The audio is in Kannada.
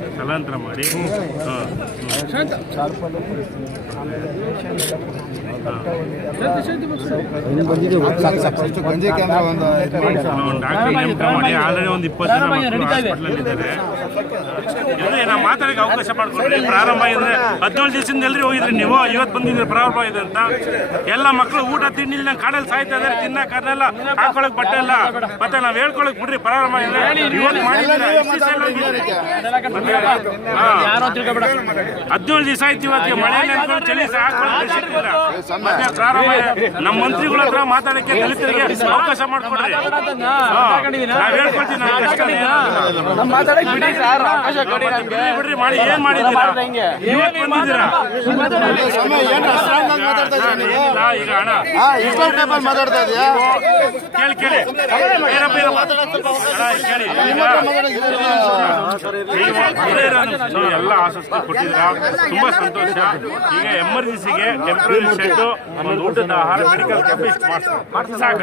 ಸ್ಥಳಾಂತರ ಮಾಡಿ ಡಾಕ್ಟರ್ ನೇಮಕ ಮಾಡಿ ಆಲ್ರೆಡಿ ಒಂದು 20 ಜನ ಹಾಸ್ಪಿಟಲ್ ಇದ್ದಾರೆ. ನಾವು ಮಾತಾಡಕ್ಕೆ ಅವಕಾಶ ಮಾಡ್ಕೊಡ್ರಿ. ಪ್ರಾರಂಭ ಆಗಿದ್ರೆ 17 ದಿವಸದಿಂದ ಎಲ್ರಿ ಹೋಗಿದ್ರಿ ನೀವು, ಇವತ್ತು ಬಂದಿದ್ರೆ ಪ್ರಾರಂಭ ಆಗಿದೆ ಅಂತ. ಎಲ್ಲ ಮಕ್ಕಳು ಊಟ ತಿಂಡಿ ಕಾಡಲ್ಲಿ ಸಾಯ್ತಾ ಇದಾರೆ, ತಿನ್ನಕ್ಕಾಗಲ್ಲ, ಹಾಕೊಳಕ್ ಬಟ್ಟೆ ಇಲ್ಲ. ಮತ್ತೆ ನಾವ್ ಹೇಳ್ಕೊಳಕ್ ಬಿಡ್ರಿ ಪ್ರಾರಂಭ ಆಗಿದ್ರೆ ಇವತ್ತು ಮಾಡಿದ್ರೆ 17 ದಿವಸ ಆಯ್ತು. ಇವತ್ತಿಗೆ ಮಳೆ ಚಳಿ ಮತ್ತೆ ಪ್ರಾರಂಭ. ನಮ್ಮ ಮಂತ್ರಿಗಳ ಹತ್ರ ಮಾತಾಡಕ್ಕೆ ದಲಿತರಿಗೆ ಅವಕಾಶ ಮಾಡ್ಕೊಡ್ರಿ. ನಾವ್ ಹೇಳ್ಕೊಳ್ತೀವಿ, ಬಿಡ್ರಿ ಮಾಡಿ. ಏನ್ ಮಾಡಿದ್ದೀರಾ ಇವತ್ತು ಬಂದಿದ್ದೀರಾ? ಈಗ ಅಣ್ಣ ಕೇಳಿ ಕೇಳಿ ಎಲ್ಲ ಆಸಕ್ತಿ ಕೊಟ್ಟಿದ್ದೀರಾ, ತುಂಬಾ ಸಂತೋಷ. ಈಗ ಎಮರ್ಜೆನ್ಸಿಗೆ ಟೆಂಪ್ರರಿ ಶೆಡ್, ಒಂದು ಊಟದ ಆಹಾರ, ಮೆಡಿಕಲ್ ಕ್ಯಾಂಪ್ ಇಷ್ಟು ಮಾಡ್ತಾರೆ ಸಾಕು.